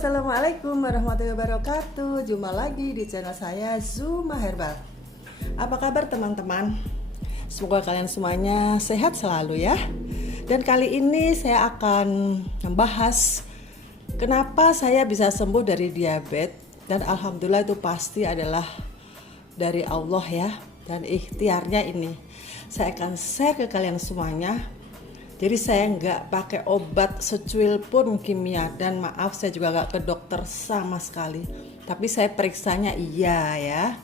Assalamualaikum warahmatullahi wabarakatuh. Jumpa lagi di channel saya Zuma Herbal. Apa kabar teman-teman? Semoga kalian semuanya sehat selalu ya. Dan kali ini saya akan membahas kenapa saya bisa sembuh dari diabetes. Dan alhamdulillah itu pasti adalah dari Allah ya. Dan ikhtiarnya ini saya akan share ke kalian semuanya. Jadi saya nggak pakai obat secuil pun kimia, dan maaf saya juga nggak ke dokter sama sekali. Tapi saya periksanya iya ya.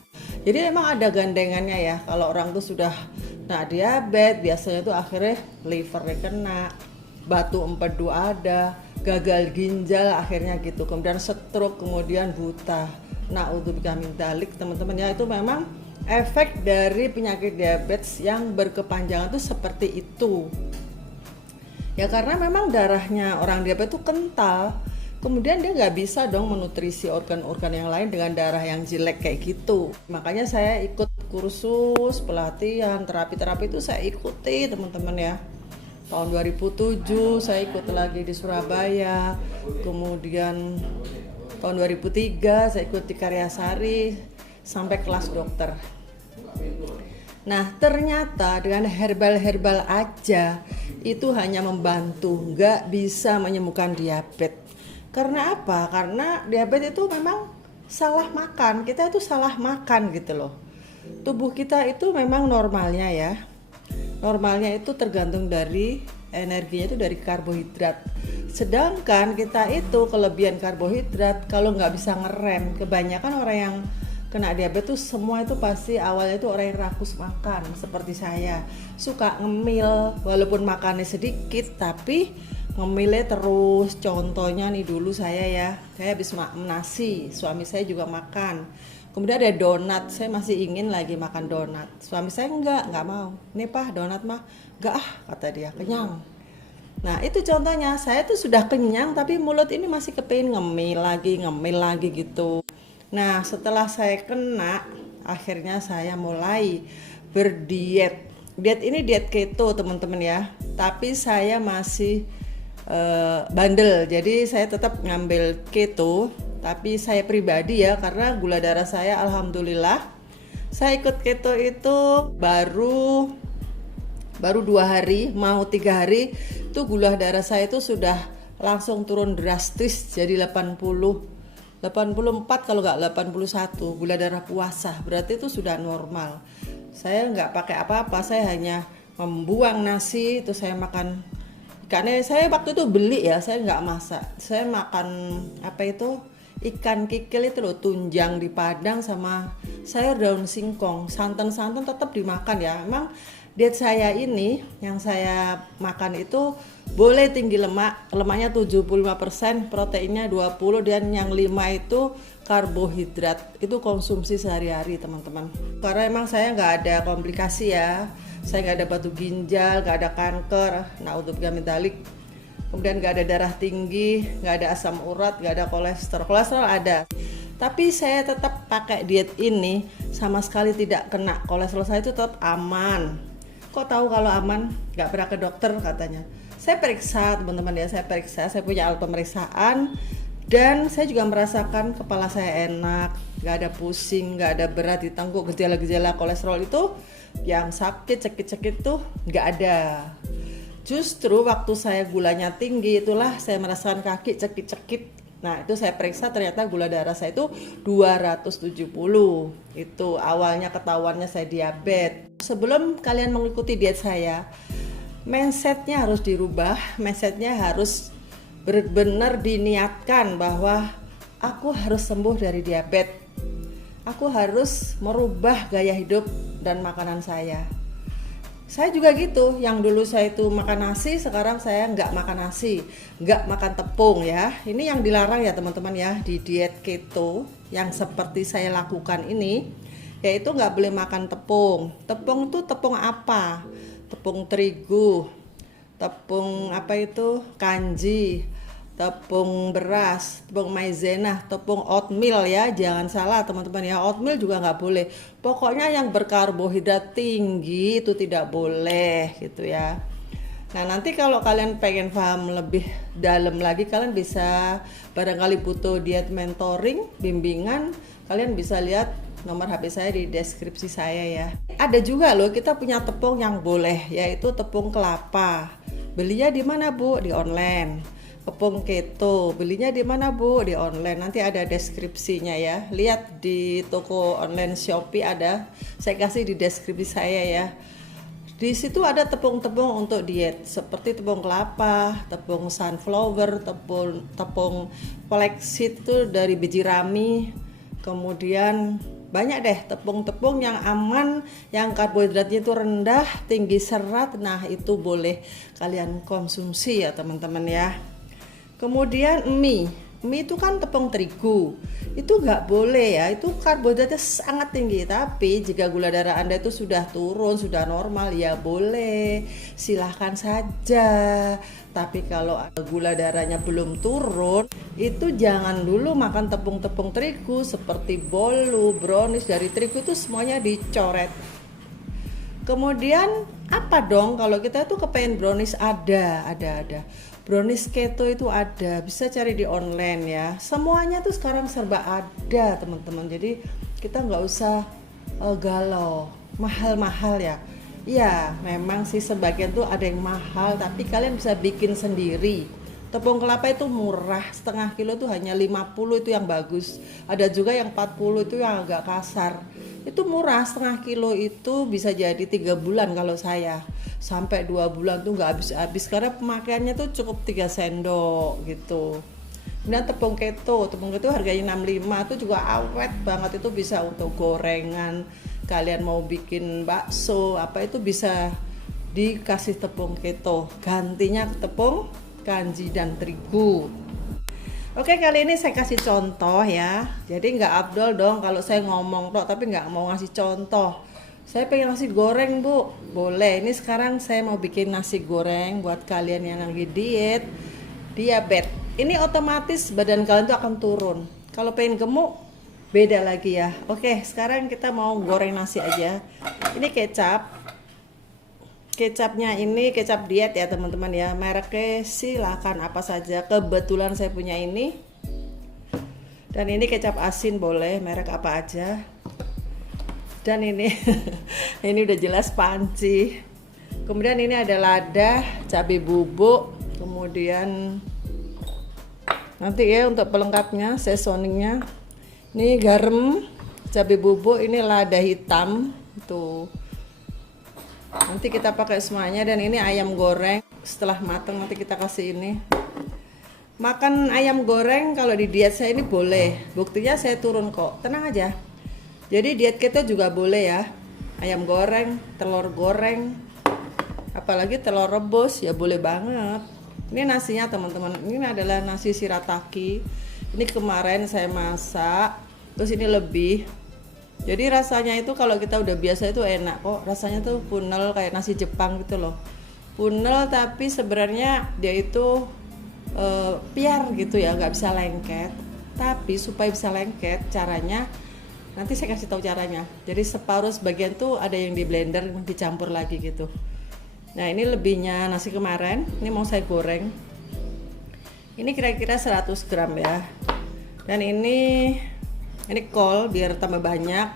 Jadi memang ada gandengannya ya. Kalau orang tuh sudah diabetes, biasanya tuh akhirnya livernya kena, batu empedu ada, gagal ginjal akhirnya gitu, kemudian stroke, kemudian buta. Naudzubillah min dzalik teman-teman ya, itu memang efek dari penyakit diabetes yang berkepanjangan tuh seperti itu. Ya karena memang darahnya orang diabetes itu kental, kemudian dia nggak bisa dong menutrisi organ-organ yang lain dengan darah yang jelek kayak gitu. Makanya saya ikut kursus, pelatihan, terapi-terapi itu saya ikuti teman-teman ya. Tahun 2007 saya ikut lagi di Surabaya, kemudian tahun 2003 saya ikut di Karyasari sampai kelas dokter. Nah ternyata dengan herbal-herbal aja itu hanya membantu, nggak bisa menyembuhkan diabetes. Karena apa? Karena diabetes itu memang salah makan. Kita itu salah makan gitu loh. Tubuh kita itu memang normalnya ya. Normalnya itu tergantung dari energinya itu dari karbohidrat. Sedangkan kita itu kelebihan karbohidrat kalau nggak bisa ngerem. Kebanyakan orang yang kena diabetes semua itu pasti awalnya itu orang yang rakus makan, seperti saya suka ngemil walaupun makannya sedikit tapi ngemilnya terus. Contohnya nih dulu saya habis nasi, suami saya juga makan, kemudian ada donat, saya masih ingin lagi makan donat, suami saya enggak mau, nih pak donat mah enggak kata dia, kenyang. Nah itu contohnya, saya tuh sudah kenyang tapi mulut ini masih kepingin ngemil lagi gitu. Nah setelah saya kena, akhirnya saya mulai berdiet. Diet ini diet keto teman-teman ya. Tapi saya masih bandel. Jadi saya tetap ngambil keto. Tapi saya pribadi ya, karena gula darah saya alhamdulillah. Saya ikut keto itu baru 2 hari, mau 3 hari. Itu gula darah saya itu sudah langsung turun drastis jadi 84 kalau nggak 81 gula darah puasa, berarti itu sudah normal. Saya nggak pakai apa-apa, saya hanya membuang nasi, itu saya makan ikannya. Saya waktu itu beli ya, saya nggak masak, saya makan ikan kikil itu loh, tunjang di Padang sama sayur daun singkong, santan tetap dimakan ya. Emang diet saya ini yang saya makan itu boleh tinggi lemaknya 75%, proteinnya 20, dan yang 5 itu karbohidrat. Itu konsumsi sehari-hari teman-teman. Karena emang saya nggak ada komplikasi ya, saya nggak ada batu ginjal, nggak ada kanker, naudzubillah min dzalik. Kemudian nggak ada darah tinggi, nggak ada asam urat, nggak ada kolesterol ada. Tapi saya tetap pakai diet ini, sama sekali tidak kena. Kolesterol saya itu tetap aman. Kok tahu kalau aman? Nggak pernah ke dokter katanya. Saya periksa teman-teman ya, saya punya alat pemeriksaan, dan saya juga merasakan kepala saya enak, nggak ada pusing, nggak ada berat di tengkuk, gejala-gejala kolesterol itu yang sakit tuh nggak ada. Justru waktu saya gulanya tinggi, itulah saya merasakan kaki cekit-cekit. Nah itu saya periksa, ternyata gula darah saya itu 270. Itu awalnya ketahuannya saya diabetes. Sebelum kalian mengikuti diet saya, mindsetnya harus dirubah. Mindsetnya harus benar-benar diniatkan bahwa aku harus sembuh dari diabetes. Aku harus merubah gaya hidup dan makanan saya. Saya juga gitu, yang dulu saya itu makan nasi, sekarang saya nggak makan nasi, nggak makan tepung ya. Ini yang dilarang ya teman-teman ya, di diet keto yang seperti saya lakukan ini, yaitu nggak boleh makan tepung. Tepung itu tepung apa? Tepung terigu, tepung kanji, tepung beras, tepung maizena, tepung oatmeal ya, jangan salah teman-teman ya, oatmeal juga nggak boleh. Pokoknya yang berkarbohidrat tinggi itu tidak boleh gitu ya. Nah, nanti kalau kalian pengen paham lebih dalam lagi, kalian bisa barangkali butuh diet mentoring, bimbingan, kalian bisa lihat nomor HP saya di deskripsi saya ya. Ada juga loh, kita punya tepung yang boleh, yaitu tepung kelapa. Belinya di mana, Bu? Di online. Tepung keto, belinya di mana, Bu? Di online. Nanti ada deskripsinya ya. Lihat di toko online Shopee ada. Saya kasih di deskripsi saya ya. Di situ ada tepung-tepung untuk diet seperti tepung kelapa, tepung sunflower, tepung flaxseed itu dari biji rami. Kemudian banyak deh tepung-tepung yang aman, yang karbohidratnya itu rendah, tinggi serat. Nah, itu boleh kalian konsumsi ya teman-teman ya. Kemudian mie itu kan tepung terigu, itu nggak boleh ya, itu karbohidratnya sangat tinggi. Tapi jika gula darah Anda itu sudah turun, sudah normal, ya boleh, silahkan saja. Tapi kalau gula darahnya belum turun, itu jangan dulu makan tepung-tepung terigu seperti bolu, brownies dari terigu, itu semuanya dicoret. Kemudian apa dong kalau kita tuh kepengen brownies? Ada. Brownies keto itu ada, bisa cari di online ya. Semuanya tuh sekarang serba ada teman-teman. Jadi kita nggak usah galau, mahal-mahal ya. Iya, memang sih sebagian tuh ada yang mahal, tapi kalian bisa bikin sendiri. Tepung kelapa itu murah, setengah kilo tuh hanya 50, itu yang bagus. Ada juga yang 40, itu yang agak kasar. Itu murah, setengah kilo itu bisa jadi 3 bulan kalau saya. Sampai 2 bulan tuh nggak habis-habis karena pemakaiannya tuh cukup 3 sendok gitu. Kemudian tepung keto harganya 65, itu juga awet banget, itu bisa untuk gorengan. Kalian mau bikin bakso apa itu bisa dikasih tepung keto, gantinya tepung kanji dan terigu. Oke, kali ini saya kasih contoh ya. Jadi nggak afdol dong kalau saya ngomong tok tapi nggak mau ngasih contoh. Saya pengen nasi goreng, Bu. Boleh. Ini sekarang saya mau bikin nasi goreng buat kalian yang lagi diabetes. Ini otomatis badan kalian tuh akan turun. Kalau pengen gemuk beda lagi ya. Oke, sekarang kita mau goreng nasi aja. Ini kecapnya ini kecap diet ya teman-teman ya. Mereknya silakan apa saja, kebetulan saya punya ini. Dan ini kecap asin boleh, merek apa aja. Dan ini ini udah jelas panci. Kemudian ini ada lada, cabai bubuk. Kemudian nanti ya untuk pelengkapnya, seasoningnya, ini garam, cabai bubuk, ini lada hitam tuh. Nanti kita pakai semuanya. Dan ini ayam goreng, setelah matang nanti kita kasih ini. Makan ayam goreng kalau di diet saya ini boleh, buktinya saya turun kok, tenang aja. Jadi diet keto juga boleh ya, ayam goreng, telur goreng, apalagi telur rebus ya boleh banget. Ini nasinya teman-teman, ini adalah nasi shirataki. Ini kemarin saya masak, terus ini lebih. Jadi rasanya itu kalau kita udah biasa itu enak kok, rasanya tuh punel kayak nasi Jepang gitu loh. Punel tapi sebenarnya dia itu piar gitu ya, nggak bisa lengket. Tapi supaya bisa lengket caranya, nanti saya kasih tahu caranya. Jadi separuh sebagian tuh ada yang di blender, dicampur lagi gitu. Nah, ini lebihnya nasi kemarin, ini mau saya goreng. Ini kira-kira 100 gram ya. Dan ini kol biar tambah banyak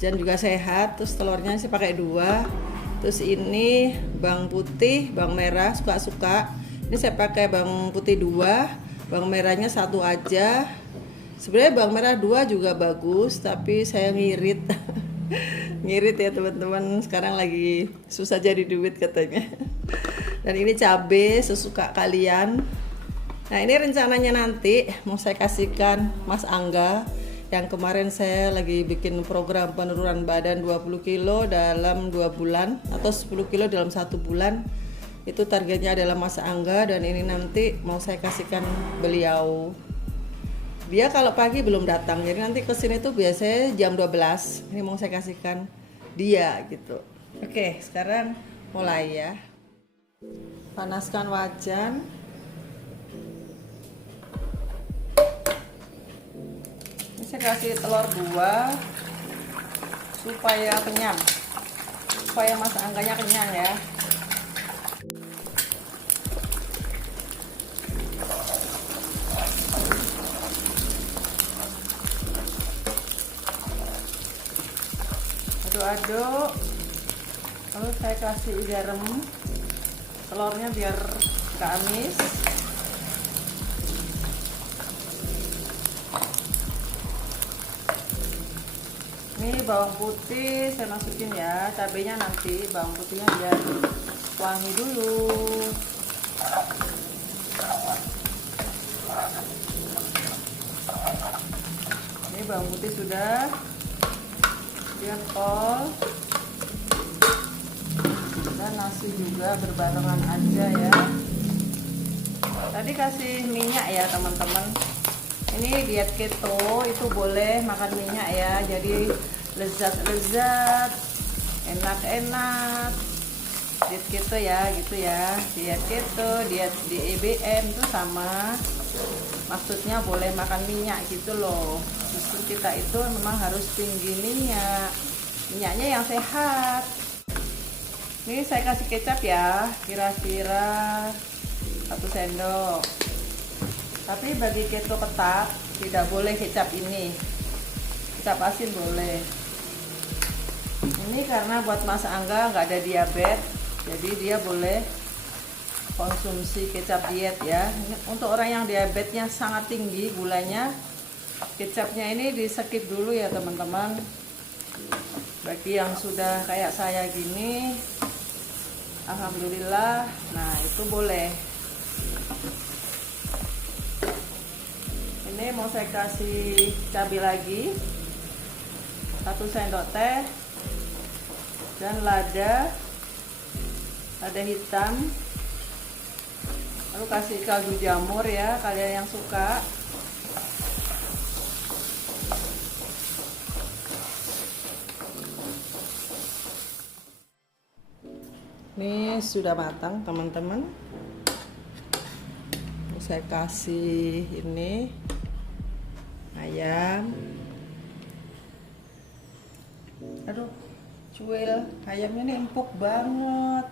dan juga sehat. Terus telurnya saya pakai 2. Terus ini bawang putih, bawang merah suka-suka. Ini saya pakai bawang putih 2, bawang merahnya 1 aja. Sebenarnya bawang merah 2 juga bagus, tapi saya ngirit. Ngirit ya teman-teman, sekarang lagi susah jadi duit katanya. Dan ini cabai sesuka kalian. Nah, ini rencananya nanti mau saya kasihkan Mas Angga, yang kemarin saya lagi bikin program penurunan badan 20 kilo dalam 2 bulan atau 10 kilo dalam 1 bulan. Itu targetnya adalah Mas Angga, dan ini nanti mau saya kasihkan beliau. Dia kalau pagi belum datang, jadi nanti kesini tuh biasanya jam 12. Ini mau saya kasihkan dia gitu. Oke, sekarang mulai ya. Panaskan wajan. Ini saya kasih telur 2 supaya kenyang, supaya Mas Angganya kenyang ya. aduk-aduk, lalu saya kasih garam, telurnya biar gak amis. Ini bawang putih saya masukin ya, cabenya nanti, bawang putihnya biar wangi dulu. Ini bawang putih sudah jengkol, dan nasi juga berbarengan aja ya. Tadi kasih minyak ya teman-teman. Ini diet keto itu boleh makan minyak ya, jadi lezat-lezat, enak-enak. Diet keto ya gitu ya, diet keto, diet di EBM itu sama, maksudnya boleh makan minyak gitu loh. Justru kita itu memang harus tinggi minyaknya yang sehat. Ini saya kasih kecap ya, kira-kira 1 sendok. Tapi bagi keto ketat tidak boleh kecap ini, kecap asin boleh. Ini karena buat Mas Angga nggak ada diabetes, jadi dia boleh konsumsi kecap diet ya. Untuk orang yang diabetesnya sangat tinggi gulanya, kecapnya ini di skip dulu ya teman-teman. Bagi yang sudah kayak saya gini, alhamdulillah, nah itu boleh. Ini mau saya kasih cabai lagi 1 sendok teh, dan lada hitam, lalu kasih kaldu jamur ya, kalian yang suka. Ini sudah matang teman-teman. Saya kasih ini ayam. Aduh, cuil ayamnya ini empuk banget.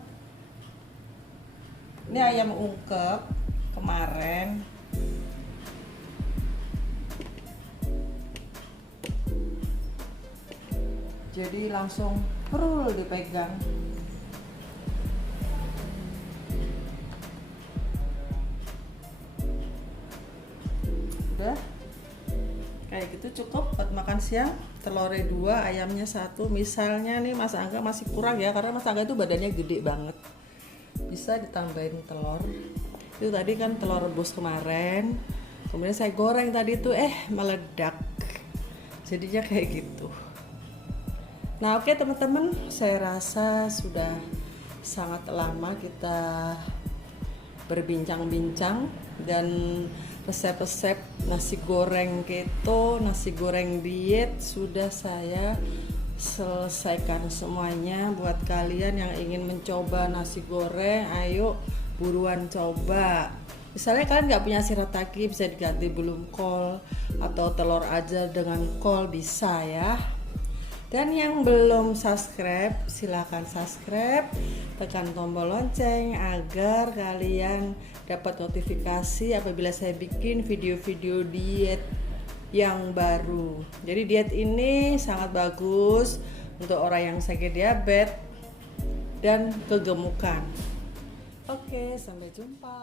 Ini ayam ungkep kemarin. Jadi langsung perul dipegang. Udah kayak gitu cukup buat makan siang. Telurnya 2, ayamnya 1. Misalnya nih Mas Angga masih kurang ya, karena Mas Angga itu badannya gede banget, bisa ditambahin telur. Itu tadi kan telur rebus kemarin, kemudian saya goreng tadi tuh meledak, jadinya kayak gitu. Nah oke teman-teman, saya rasa sudah sangat lama kita berbincang-bincang, dan resep-resep nasi goreng keto, nasi goreng diet sudah saya selesaikan semuanya. Buat kalian yang ingin mencoba nasi goreng, ayo buruan coba. Misalnya kalian nggak punya shirataki, bisa diganti belum kol atau telur aja dengan kol bisa ya. Dan yang belum subscribe, silahkan subscribe, tekan tombol lonceng agar kalian dapat notifikasi apabila saya bikin video-video diet yang baru. Jadi diet ini sangat bagus untuk orang yang sakit diabetes dan kegemukan. Oke, sampai jumpa.